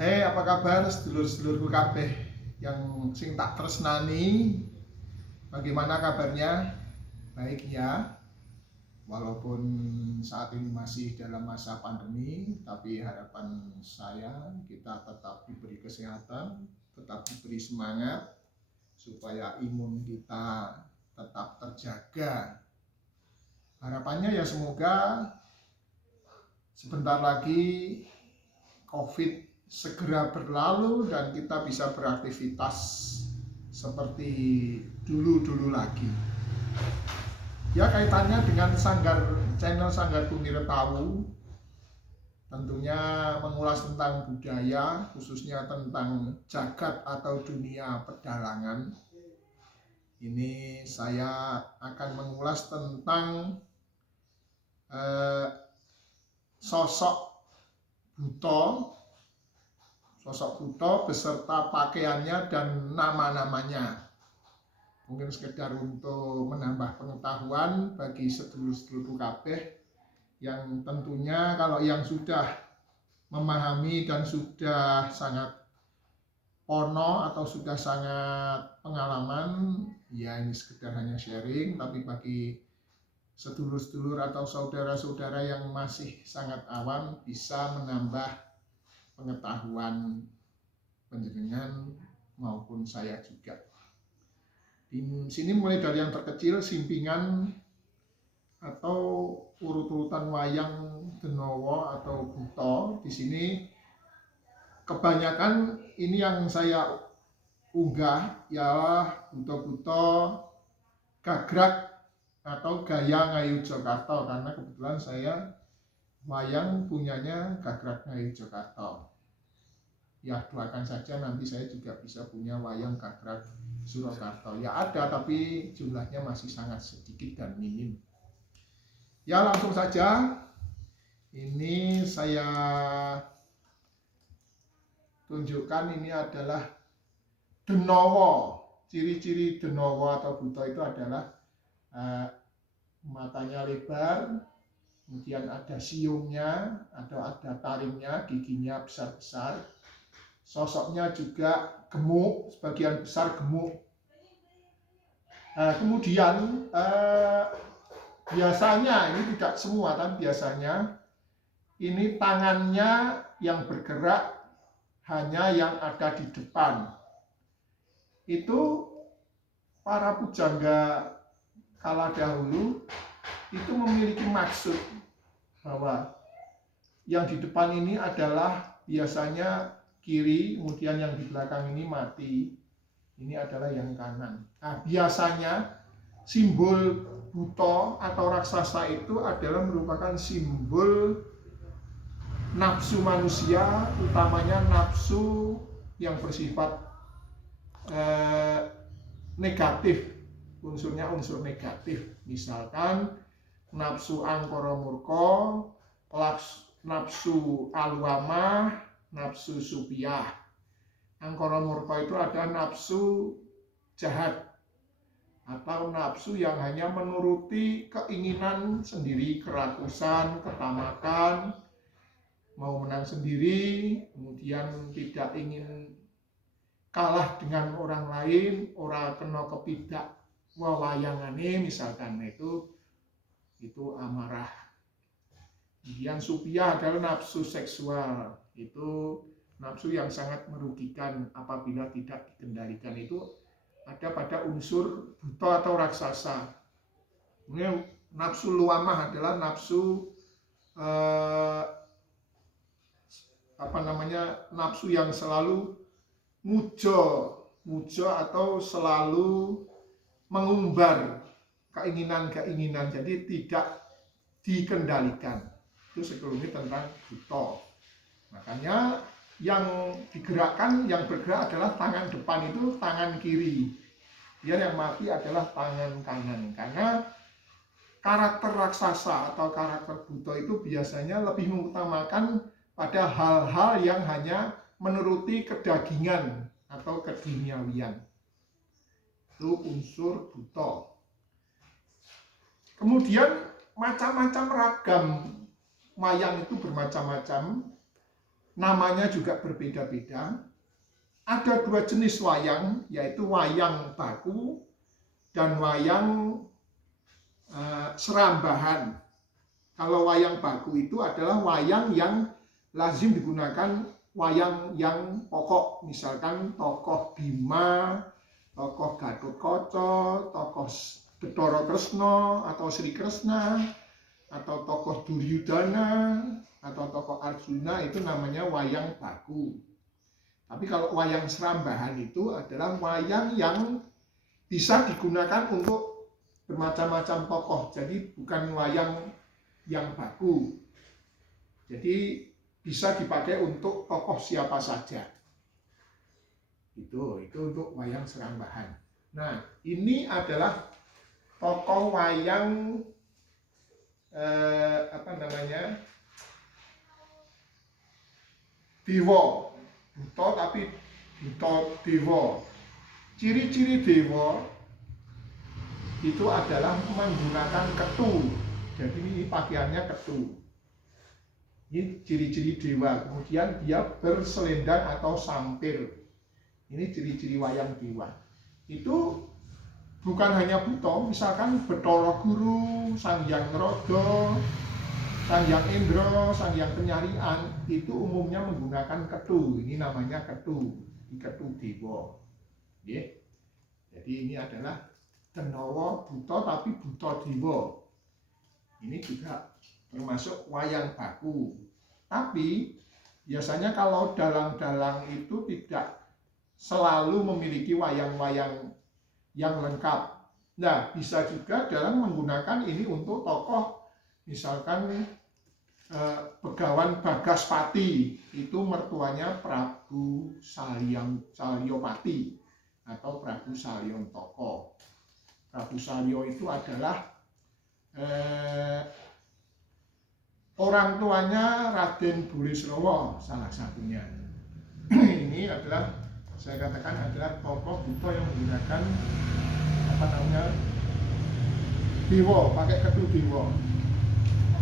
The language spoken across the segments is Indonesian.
Hei, apa kabar sedulur-sedulurku kabeh yang sing tak tresnani? Bagaimana kabarnya? Baik ya. Walaupun saat ini masih dalam masa pandemi, tapi harapan saya kita tetap diberi kesehatan, tetap diberi semangat supaya imun kita tetap terjaga. Harapannya ya semoga sebentar lagi COVID segera berlalu dan kita bisa beraktivitas seperti dulu-dulu lagi. Ya, kaitannya dengan channel Sanggar Bumi Retawu, tentunya mengulas tentang budaya, khususnya tentang jagat atau dunia pedalangan. Ini saya akan mengulas tentang sosok Buto beserta pakaiannya dan nama-namanya. Mungkin sekedar untuk menambah pengetahuan bagi sedulur-sedulurku kabeh yang tentunya kalau yang sudah memahami dan sudah sangat pono atau sudah sangat pengalaman, ya ini sekedar hanya sharing, tapi bagi sedulur-sedulur atau saudara-saudara yang masih sangat awam bisa menambah pengetahuan panjenengan maupun saya juga. Di sini mulai dari yang terkecil, simpingan atau urut-urutan wayang Denowo atau Buto. Di sini kebanyakan ini yang saya unggah ialah Buto-Buto Gagrag atau Gaya Ngayogyakarta, karena kebetulan saya wayang punyanya Gagrag Ngayogyakarta. Ya, doakan saja nanti saya juga bisa punya wayang Gagrag Surakarta. Ya ada, tapi jumlahnya masih sangat sedikit dan minim. Ya, langsung saja. Ini saya tunjukkan, ini adalah Denowo. Ciri-ciri Denowo atau Buto itu adalah matanya lebar, kemudian ada siungnya, atau ada taringnya, giginya besar-besar. Sosoknya juga gemuk, sebagian besar gemuk. Kemudian biasanya, ini tidak semua kan, biasanya ini tangannya yang bergerak hanya yang ada di depan. Itu para pujangga kala dahulu itu memiliki maksud bahwa yang di depan ini adalah biasanya kiri, kemudian yang di belakang ini mati. Ini adalah yang kanan. Nah, biasanya simbol Buto atau raksasa itu adalah merupakan simbol nafsu manusia, utamanya nafsu yang bersifat negatif, unsurnya unsur negatif. Misalkan nafsu angkara murka, nafsu alwamah, nafsu supiyah. Angkara murka itu ada nafsu jahat atau nafsu yang hanya menuruti keinginan sendiri, kerakusan, ketamakan, mau menang sendiri, kemudian tidak ingin kalah dengan orang lain, ora kena kepidak wewayangane misalkan, itu amarah. Kemudian supiyah adalah nafsu seksual, itu nafsu yang sangat merugikan apabila tidak dikendalikan. Itu ada pada unsur Buto atau raksasa. Kemudian nafsu luamah adalah nafsu nafsu yang selalu mujo atau selalu mengumbar keinginan-keinginan, jadi tidak dikendalikan. Itu sekelumit tentang Buto. Makanya yang digerakkan, yang bergerak adalah tangan depan itu tangan kiri. Yang mati adalah tangan kanan. Karena karakter raksasa atau karakter Buto itu biasanya lebih mengutamakan pada hal-hal yang hanya menuruti kedagingan atau keduniawian. Itu unsur Buto. Kemudian macam-macam ragam wayang itu bermacam-macam. namanya juga berbeda-beda. Ada dua jenis wayang, yaitu wayang baku dan wayang serambahan. Kalau wayang baku itu adalah wayang yang lazim digunakan, wayang yang pokok, misalkan tokoh Bima, tokoh Gatotkaca, tokoh Bathara Kresna atau Sri Kresna, atau tokoh Duryudana, atau tokoh Arjuna, itu namanya wayang baku. Tapi kalau wayang serambahan itu adalah wayang yang bisa digunakan untuk bermacam-macam tokoh. Jadi bukan wayang yang baku. Jadi bisa dipakai untuk tokoh siapa saja. Itu untuk wayang serambahan. Nah, ini adalah tokoh wayang dewa. Buta tapi buta dewa. Ciri-ciri dewa itu adalah menggunakan ketu. Jadi ini pakaiannya ketu. Ini ciri-ciri dewa. Kemudian dia berselendang atau sampir. Ini ciri-ciri wayang dewa. Itu bukan hanya buta, misalkan Bathara Guru, Sang Hyang Narada, Sang Hyang Indra, Sang Hyang Penyarian, itu umumnya menggunakan ketu. Ini namanya ketu, ketu dewa. Jadi ini adalah Denawa buta tapi buta dewa. Ini juga termasuk wayang baku. Tapi biasanya kalau dalang-dalang itu tidak selalu memiliki wayang-wayang yang lengkap. Nah, bisa juga dalang menggunakan ini untuk tokoh, misalkan Begawan Bagaspati, itu mertuanya Prabu Salyopati atau Prabu Salyontoko. Prabu Salyo itu adalah orang tuanya Raden Burisrawa salah satunya. Ini adalah, saya katakan adalah tokoh buta yang menggunakan dewa, pakai ketu dewa.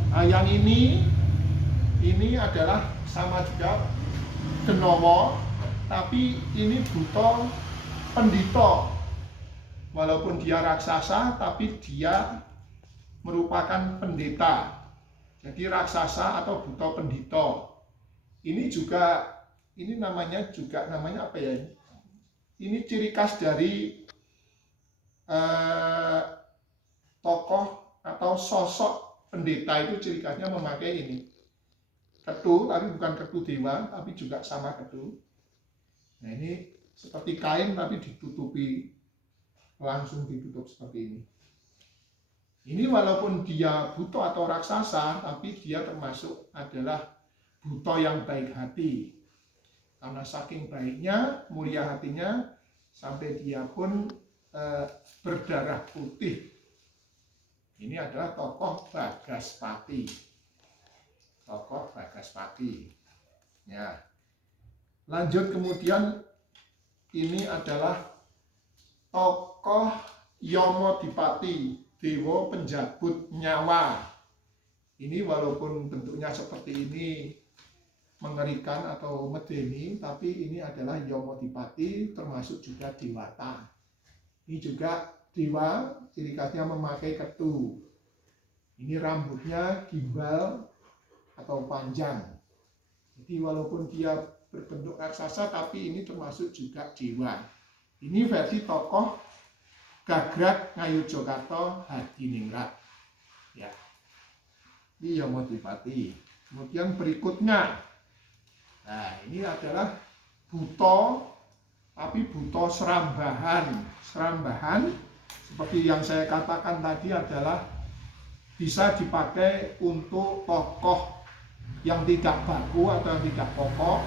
Nah, yang ini adalah sama juga Denawa, tapi ini buta pendito. Walaupun dia raksasa, tapi dia merupakan pendeta. Jadi raksasa atau buta pendito. Ini namanya apa ya? Ini ciri khas dari tokoh atau sosok pendeta, itu ciri khasnya memakai ini. Ketu, tapi bukan ketu dewa, tapi juga sama ketu. Nah, ini seperti kain tapi ditutupi, langsung ditutup seperti ini. Ini walaupun dia buta atau raksasa, tapi dia termasuk adalah buta yang baik hati. Karena saking baiknya, mulia hatinya, sampai dia pun berdarah putih. Ini adalah tokoh Bagaspati. Tokoh Bagaspati. Ya. Lanjut kemudian, ini adalah tokoh Yamadipati, dewa penjabut nyawa. Ini walaupun bentuknya seperti ini mengerikan atau medeni, tapi ini adalah Yamadipati, termasuk juga dewata. Ini juga dewa, ciri khasnya memakai ketu. Ini rambutnya gimbal atau panjang. Jadi walaupun dia berbentuk raksasa, tapi ini termasuk juga dewa. Ini versi tokoh Gagrag Ngayogyakarta Hadiningrat. Ya. Ini Yamadipati. Kemudian berikutnya, nah ini adalah buta, tapi buta serambahan. Serambahan seperti yang saya katakan tadi adalah bisa dipakai untuk tokoh yang tidak baku atau yang tidak pokok.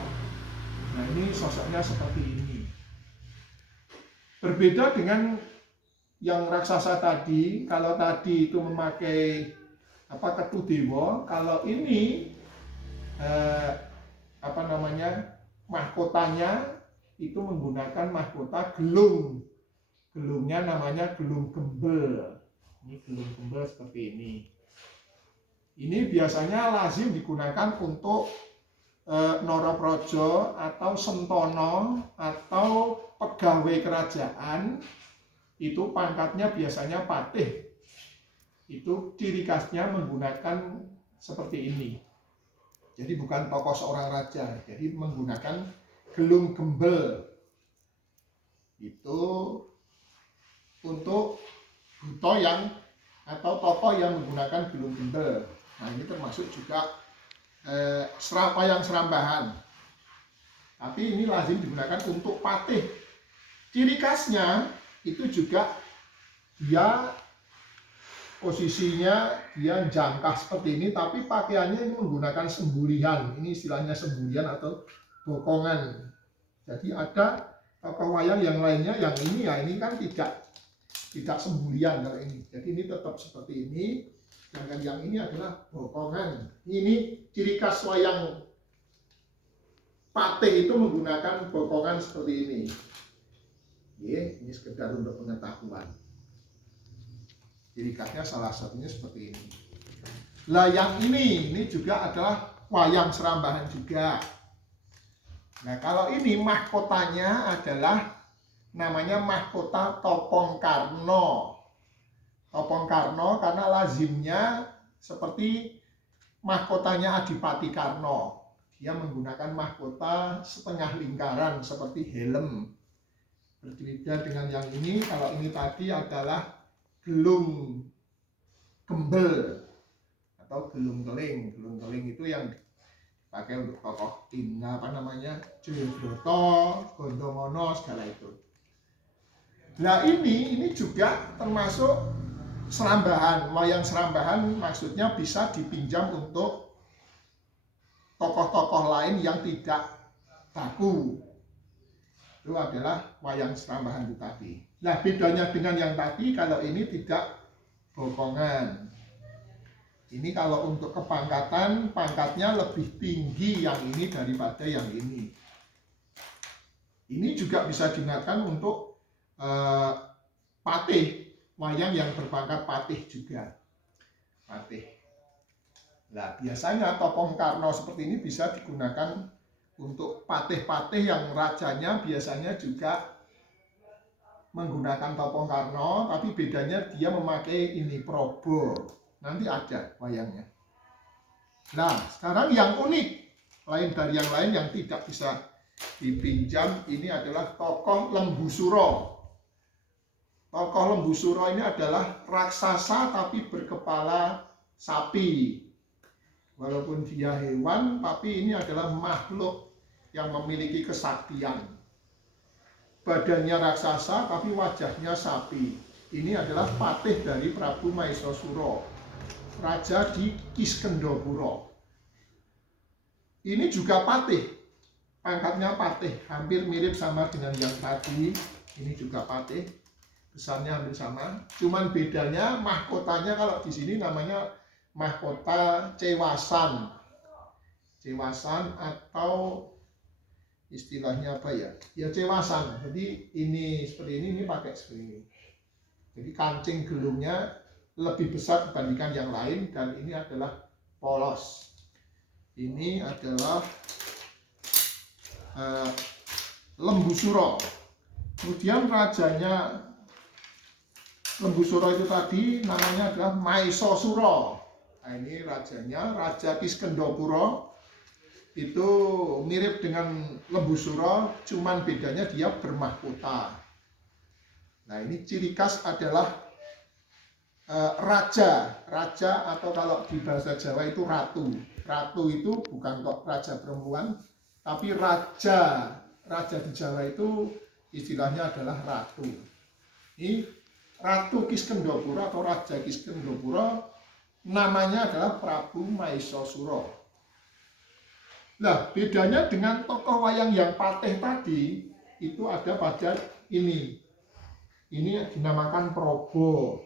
Nah, ini sosoknya seperti ini. Berbeda dengan yang raksasa tadi. Kalau tadi itu memakai ketu dewa, kalau ini mahkotanya itu menggunakan mahkota gelung. Gelungnya namanya gelung gembel. Ini gelung gembel seperti ini. Ini biasanya lazim digunakan untuk Narapraja atau Sentono atau pegawai kerajaan itu pangkatnya biasanya patih. Itu ciri khasnya menggunakan seperti ini. Jadi bukan tokoh seorang raja, jadi menggunakan gelung gembel. Itu untuk buto yang atau tokoh yang menggunakan gelung gembel. Nah ini termasuk juga wayang serambahan. Tapi ini lazim digunakan untuk patih. Ciri khasnya itu juga dia posisinya dia jangkah seperti ini, tapi pakaiannya ini menggunakan sembulian. Ini istilahnya sembulian atau bokongan. Jadi ada tokoh wayang yang lainnya, yang ini ya ini kan tidak sembulian kalau ini. Jadi ini tetap seperti ini. Sedangkan yang ini adalah bokongan. Ini ciri khas wayang patih itu menggunakan bokongan seperti ini. Ini sekedar untuk pengetahuan. Ciri khasnya salah satunya seperti ini. Lah yang ini juga adalah wayang serambahan juga. Nah kalau ini mahkotanya adalah namanya mahkota Topong Karno. Topong Karno karena lazimnya seperti mahkotanya Adipati Karno. Dia menggunakan mahkota setengah lingkaran seperti helm. Berbeda dengan yang ini, kalau ini tadi adalah gelung gembel atau gelung keling. Gelung keling itu yang dipakai untuk tokoh Jayabroto, Gondomono, segala itu. Nah ini juga termasuk serambahan. Wayang serambahan maksudnya bisa dipinjam untuk tokoh-tokoh lain yang tidak baku. Itu adalah wayang serambahan itu tadi. Nah bedanya dengan yang tadi, kalau ini tidak bokongan. Ini kalau untuk kepangkatan, pangkatnya lebih tinggi yang ini daripada yang ini. Ini juga bisa digunakan untuk patih, wayang yang berpangkat patih juga. Patih. Nah biasanya Topong Karno seperti ini bisa digunakan untuk patih-patih yang rajanya biasanya juga menggunakan Topong Karno, tapi bedanya dia memakai ini probo. Nanti ada wayangnya. Nah, sekarang yang unik lain dari yang lain yang tidak bisa dipinjam ini adalah tokoh Lembusuro. Tokoh Lembusuro ini adalah raksasa tapi berkepala sapi. Walaupun dia hewan, tapi ini adalah makhluk yang memiliki kesaktian. Badannya raksasa tapi wajahnya sapi. Ini adalah patih dari Prabu Maesasura, raja di Kiskendhapura. Ini juga patih, pangkatnya patih, hampir mirip sama dengan yang tadi. Ini juga patih, besarnya hampir sama. Cuman bedanya mahkotanya kalau di sini namanya mahkota cewasan. Cewasan atau istilahnya apa ya? Ya cewasan. Jadi ini seperti ini pakai seperti ini. Jadi kancing gelungnya lebih besar dibandingkan yang lain dan ini adalah polos. Ini adalah Lembusuro. Kemudian rajanya Lembusuro itu tadi namanya adalah Maesasura. Nah ini rajanya, Raja Kiskendhapura. Itu mirip dengan Lembusuro, cuman bedanya dia bermahkota. Nah ini ciri khas adalah raja atau kalau di bahasa Jawa itu ratu. Ratu itu bukan kok raja perempuan, tapi raja di Jawa itu istilahnya adalah ratu. Ini Ratu Kiskendhapura atau Raja Kiskendhapura namanya adalah Prabu Maesasura. Nah, bedanya dengan tokoh wayang yang patih tadi itu ada pada ini. Ini dinamakan probo.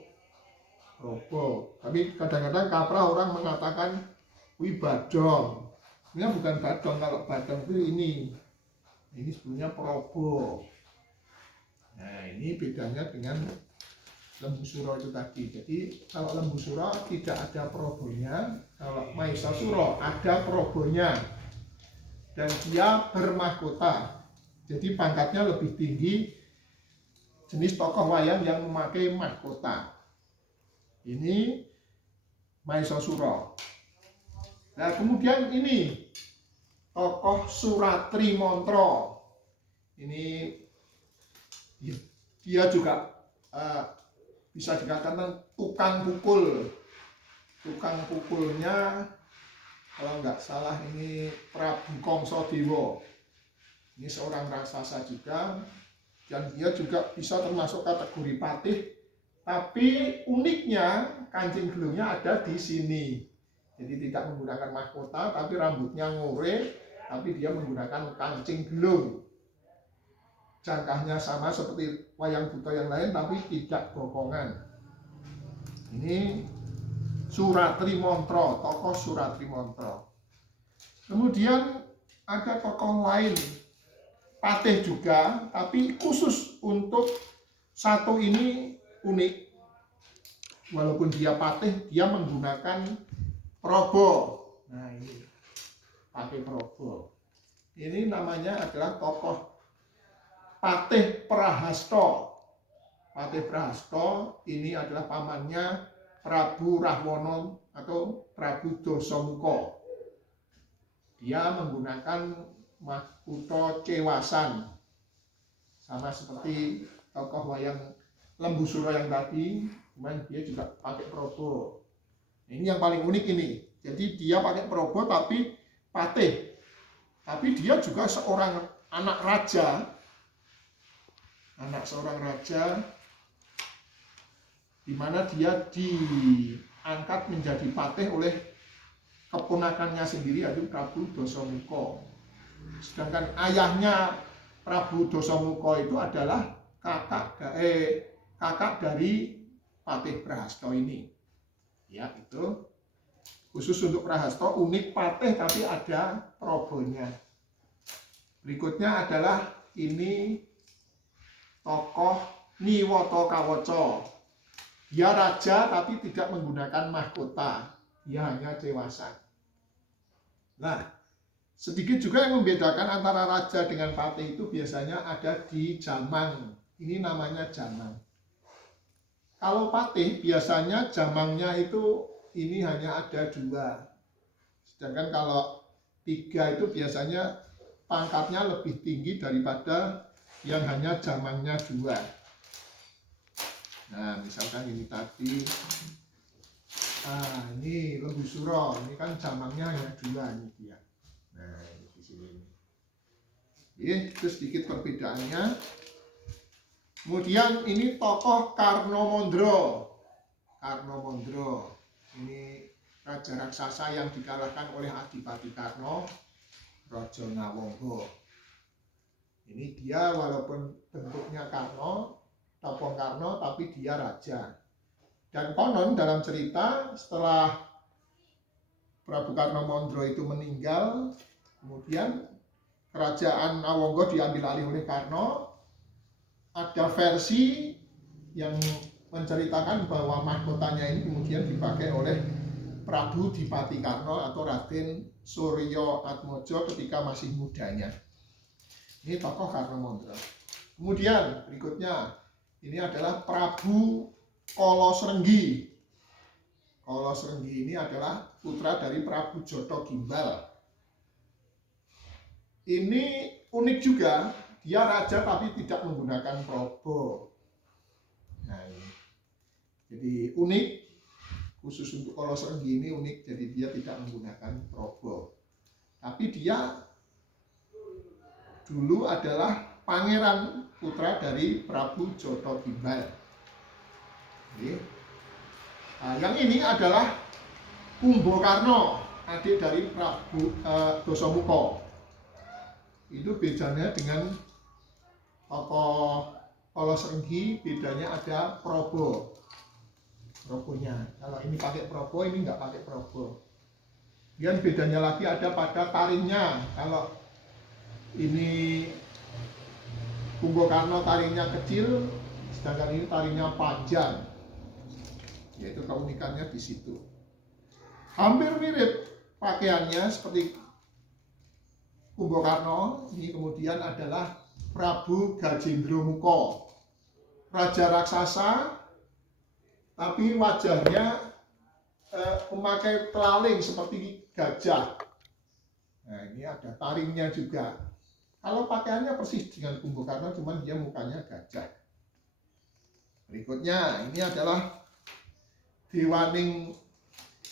Probo. Tapi kadang-kadang kaprah orang mengatakan wih badong. Ini bukan badong, kalau badong itu ini. Ini sebenarnya probo. Nah, ini bedanya dengan Lembusuro itu tadi. Jadi kalau Lembusuro tidak ada probonya, kalau Maesasura ada probonya. dan dia bermahkota. Jadi pangkatnya lebih tinggi jenis tokoh wayang yang memakai mahkota. Ini Maesasura. Nah, kemudian ini tokoh Suratri Mantra. Ini dia juga bisa dikatakan tukang pukul. Tukang pukulnya kalau nggak salah ini Prabu Kongsodewa. Ini seorang raksasa juga, dan dia juga bisa termasuk kategori patih. Tapi uniknya kancing gelungnya ada di sini. Jadi tidak menggunakan mahkota, tapi rambutnya ngore, tapi dia menggunakan kancing gelung. Jangkahnya sama seperti wayang buta yang lain, tapi tidak bokongan. Ini Suratri Mantra, tokoh Suratri Mantra. Kemudian ada tokoh lain, patih juga, tapi khusus untuk satu ini unik. Walaupun dia patih, dia menggunakan probo. Nah ini pakai probo. Ini namanya adalah tokoh Patih Prahasta. Patih Prahasta ini adalah pamannya Prabu Rahwana atau Prabu Dasamuka. Dia menggunakan mahkota cewasan, sama seperti tokoh wayang Lembusura yang tadi, cuman dia juga pakai probo. Ini yang paling unik ini. Jadi dia pakai probo tapi patih, tapi dia juga seorang anak raja, seorang raja, di mana dia diangkat menjadi patih oleh keponakannya sendiri, yaitu Prabu Dasamuka. Sedangkan ayahnya Prabu Dasamuka itu adalah kakak dari Patih Prahasta ini. Ya, itu khusus untuk Prahasta, unik patih tapi ada probonya. Berikutnya adalah ini tokoh Niwata Kawaca. Dia raja tapi tidak menggunakan mahkota, dia hanya cewasan. Nah, sedikit juga yang membedakan antara raja dengan patih itu biasanya ada di jamang. Ini namanya jamang. Kalau patih biasanya jamangnya itu ini hanya ada 2. Sedangkan kalau 3 itu biasanya pangkatnya lebih tinggi daripada yang hanya jamangnya 2. Nah, misalkan ini tadi. Ini Lembusura, ini kan jamangnya hanya 2 ini dia. Nah, ini di sini. Itu sedikit perbedaannya. Kemudian ini tokoh Karnamandra. Karnamandra. Ini raja raksasa yang dikalahkan oleh Adipati Karna, Raja Ngawangga. Ini dia walaupun bentuknya Karna, tokoh Karna, tapi dia raja. Dan konon dalam cerita setelah Prabu Karnamandra itu meninggal, kemudian kerajaan Awangga diambil alih oleh Karna. Ada versi yang menceritakan bahwa mahkotanya ini kemudian dipakai oleh Prabu Dipati Karna atau Raden Surya Atmaja ketika masih mudanya. Ini tokoh Karnamandra. Kemudian berikutnya ini adalah Prabu Kalosrenggi. Kalosrenggi ini adalah putra dari Prabu Jata Gimbal. Ini unik juga, dia raja tapi tidak menggunakan probo. Nah, ini. Jadi unik, khusus untuk Kalosrenggi ini unik, jadi dia tidak menggunakan probo. Tapi dia dulu adalah pangeran putra dari Prabu Jata Gimbal. Nah, yang ini adalah Kumbakarna, adik dari Prabu Dasamuka. Itu bedanya dengan tokoh Kalosrenggi, bedanya ada probonya. Kalau ini pakai probo, ini nggak pakai probo. Kemudian bedanya lagi ada pada taringnya. Kalau ini Kumbakarna taringnya kecil, sedangkan ini taringnya panjang. Yaitu keunikannya di situ. Hampir mirip pakaiannya seperti Kumbakarna ini kemudian adalah Prabu Gajendromuka, raja raksasa, tapi wajahnya memakai telaling seperti gajah. Nah, ini ada taringnya juga. Kalau pakaiannya persis dengan Kumbakarna, cuman dia mukanya gajah. Berikutnya, ini adalah Dewaning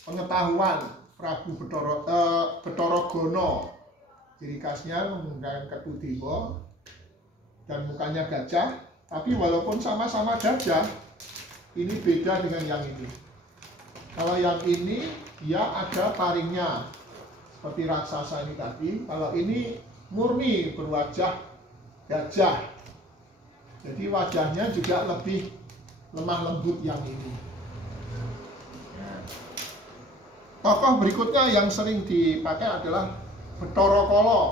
Pengetahuan Prabu Bathara Gana. Ciri khasnya menggunakan ketu dewa dan mukanya gajah, tapi walaupun sama-sama gajah, ini beda dengan yang ini. Kalau yang ini dia ada taringnya seperti raksasa ini tadi. Kalau ini murni berwajah gajah, jadi wajahnya juga lebih lemah lembut yang ini. Tokoh berikutnya yang sering dipakai adalah Bathara Kala.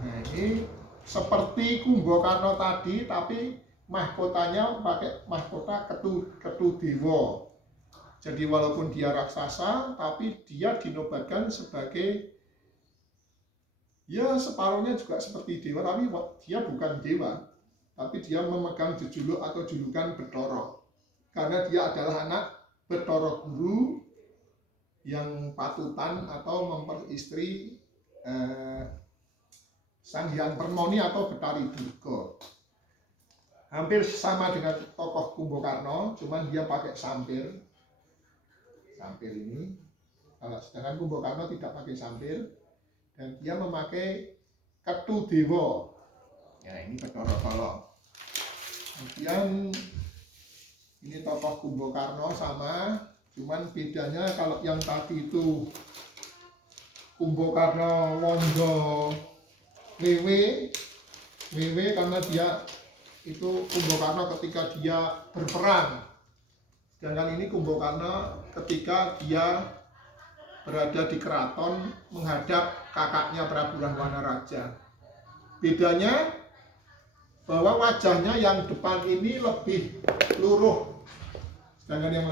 Nah, ini seperti Kumbakarna tadi, tapi mahkotanya pakai mahkota ketu dewa. Jadi walaupun dia raksasa, tapi dia dinobatkan sebagai, ya separuhnya juga seperti dewa, tapi dia bukan dewa, tapi dia memegang jejuluk atau julukan Bathara, karena dia adalah anak Bathara Guru yang patutan atau memperistri Sang Hyang Permoni atau Betari Durga. Hampir sama dengan tokoh Kumbakarna, cuman dia pakai sampir. Sampir ini, kalau sedangkan Kumbakarna tidak pakai sampir, dan dia memakai ketu dewa. Ya, ini Bathara Kala. Kemudian ini tokoh Kumbakarna sama, cuman bedanya kalau yang tadi itu Kumbakarna Wanda Wewe karena dia itu Kumbakarna ketika dia berperang, sedangkan ini Kumbakarna ketika dia berada di keraton menghadap kakaknya Prabu Rahwana Raja. Bedanya bahwa wajahnya yang depan ini lebih luruh, sedangkan yang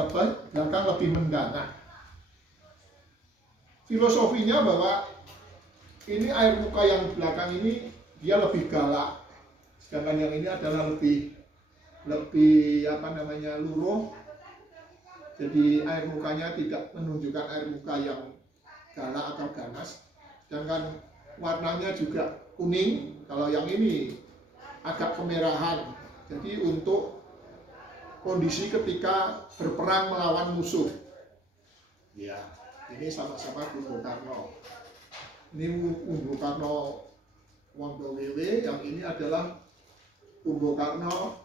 belakang lebih mendana. Filosofinya bahwa ini air muka yang belakang ini dia lebih galak, sedangkan yang ini adalah lebih luruh. Jadi air mukanya tidak menunjukkan air muka yang galak atau ganas, sedangkan warnanya juga kuning. Kalau yang ini agak kemerahan. Jadi untuk kondisi ketika berperang melawan musuh. Ya, ini sama-sama Kumbakarna. Ini Kumbakarna Wanda Wewe, yang ini adalah Kumbakarna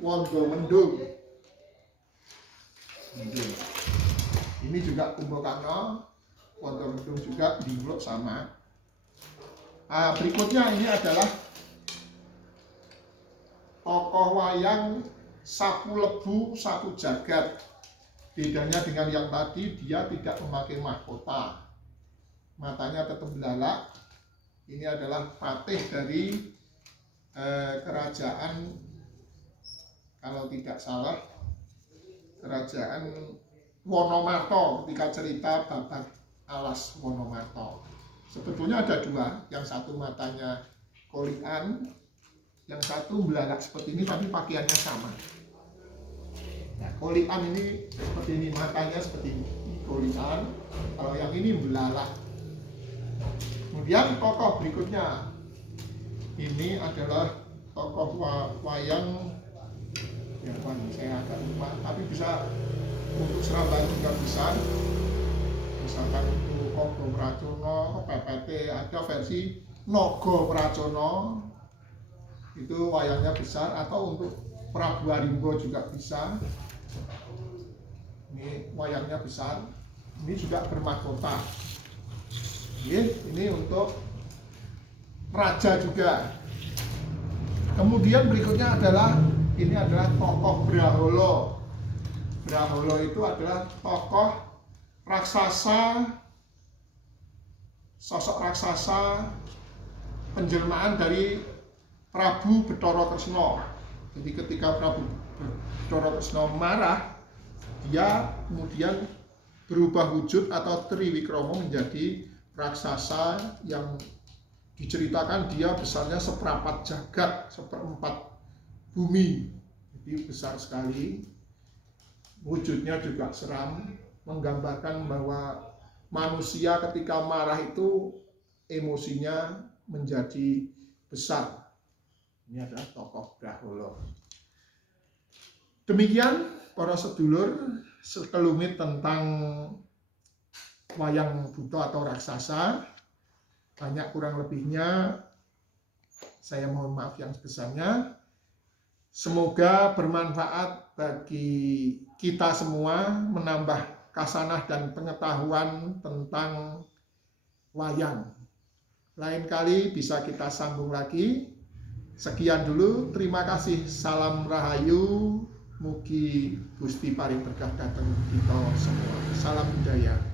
Wanda Mendung. Ini juga Kumbakarna Wanda Mendung juga dimuluk sama. Berikutnya ini adalah tokoh wayang Sapu Lebu Sapu Jagat. Bedanya dengan yang tadi, dia tidak memakai mahkota, matanya tetap belalak. Ini adalah patih dari kerajaan, kalau tidak salah, kerajaan Wonomarto, ketika cerita Babat Alas Wonomarto. Sebetulnya ada dua, yang satu matanya kolikan, yang satu belalak seperti ini tapi pakaiannya sama. Nah, kolikan ini seperti ini, matanya seperti ini, kolikan. Kalau yang ini belalak. Kemudian tokoh berikutnya, ini adalah tokoh wayang yang saya agak lupa, tapi bisa untuk Surabaya juga bisa. Misalkan untuk Kogo Pracono, PPT, ada versi Nogo Pracono, itu wayangnya besar, atau untuk Prabu Harimbo juga bisa. Ini wayangnya besar, ini juga bermahkota. Ini untuk raja juga. Kemudian berikutnya adalah, ini adalah tokoh Braholo. Braholo itu adalah tokoh raksasa, sosok raksasa penjelmaan dari Prabu Bathara Kresna. Jadi ketika Prabu Bathara Kresna marah, dia kemudian berubah wujud atau Triwikrama menjadi raksasa yang diceritakan dia besarnya seperempat jagat, seperempat bumi. Jadi besar sekali. Wujudnya juga seram, menggambarkan bahwa manusia ketika marah itu emosinya menjadi besar. Ini adalah tokoh Braholo. Demikian para sedulur sekelumit tentang wayang buta atau raksasa. Banyak kurang lebihnya saya mohon maaf yang sebesarnya. Semoga bermanfaat bagi kita semua, menambah kasanah dan pengetahuan tentang wayang. Lain kali bisa kita sambung lagi. Sekian dulu, terima kasih. Salam rahayu. Mugi Gusti paring berkah dhateng kita semua. Salam budaya.